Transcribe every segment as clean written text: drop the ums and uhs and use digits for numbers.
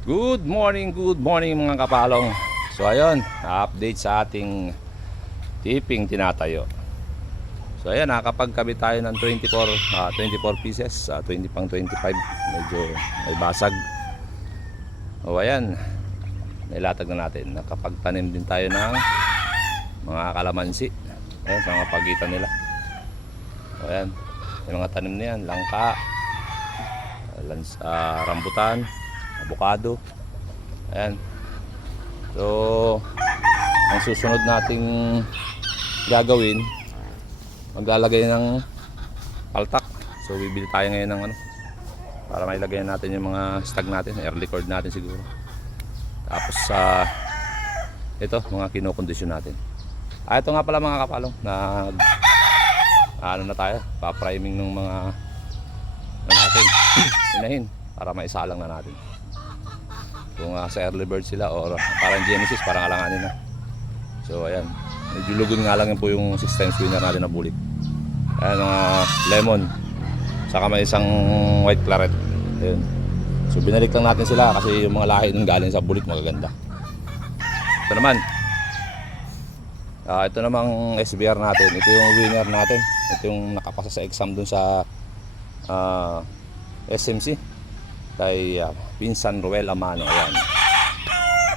Good morning mga kapalong. So ayun, update sa ating tipping tinatayo. So ayun, nakakapagkabit tayo ng 24 pieces, 20 pang 25. Medyo may basag. O ayan, nailatag na natin. Nakapagtanim din tayo ng mga kalamansi. Ayan, sa mga pagitan nila. O ayan, yung mga tanim na yan, langka, rambutan, avocado. Ayan. So ang susunod nating gagawin, maglalagay ng paltak. So bibili tayo ngayon ng para mailagay natin yung mga stag natin, early cord natin siguro. Tapos ito, mga kinokondisyon natin. Ito nga pala mga kapalong, na tayo, pa-priming ng mga natin inahin para maisalang na natin. Kung sa early bird sila or parang Genesis, parang alanganin na. So ayan, medyo lugon nga lang yun po yung 6 times winner natin na bulik. Ayan, mga lemon, saka may isang white claret. Ayan. So binalik lang natin sila kasi yung mga lahi nung galing sa bulik magaganda. Ito naman, ito namang SBR natin. Ito yung winner natin. Ito yung nakapasa sa exam dun sa SMC kay Pinsan Ruel Amano. Ayan.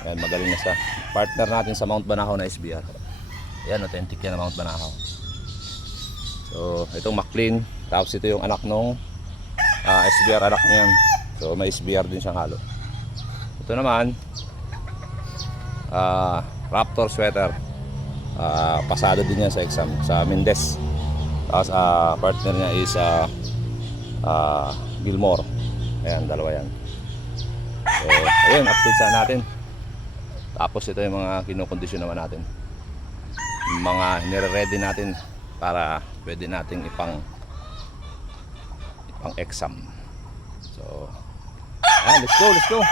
Ayan, magaling na siya. Partner natin sa Mount Banahaw na SBR. Ayan, authentic yan na Mount Banahaw. So itong McLean. Tapos ito yung anak nung SBR anak niyan. So may SBR din siyang halo. Ito naman Raptor sweater. Pasado din yan sa exam sa Mendez. Tapos partner niya is Gilmore. Ayan, dalawa yan. So ayun, update sa natin. Tapos ito yung mga kinokondisyon naman natin, mga nire-ready natin para pwede nating ipang exam. So ayan, let's go.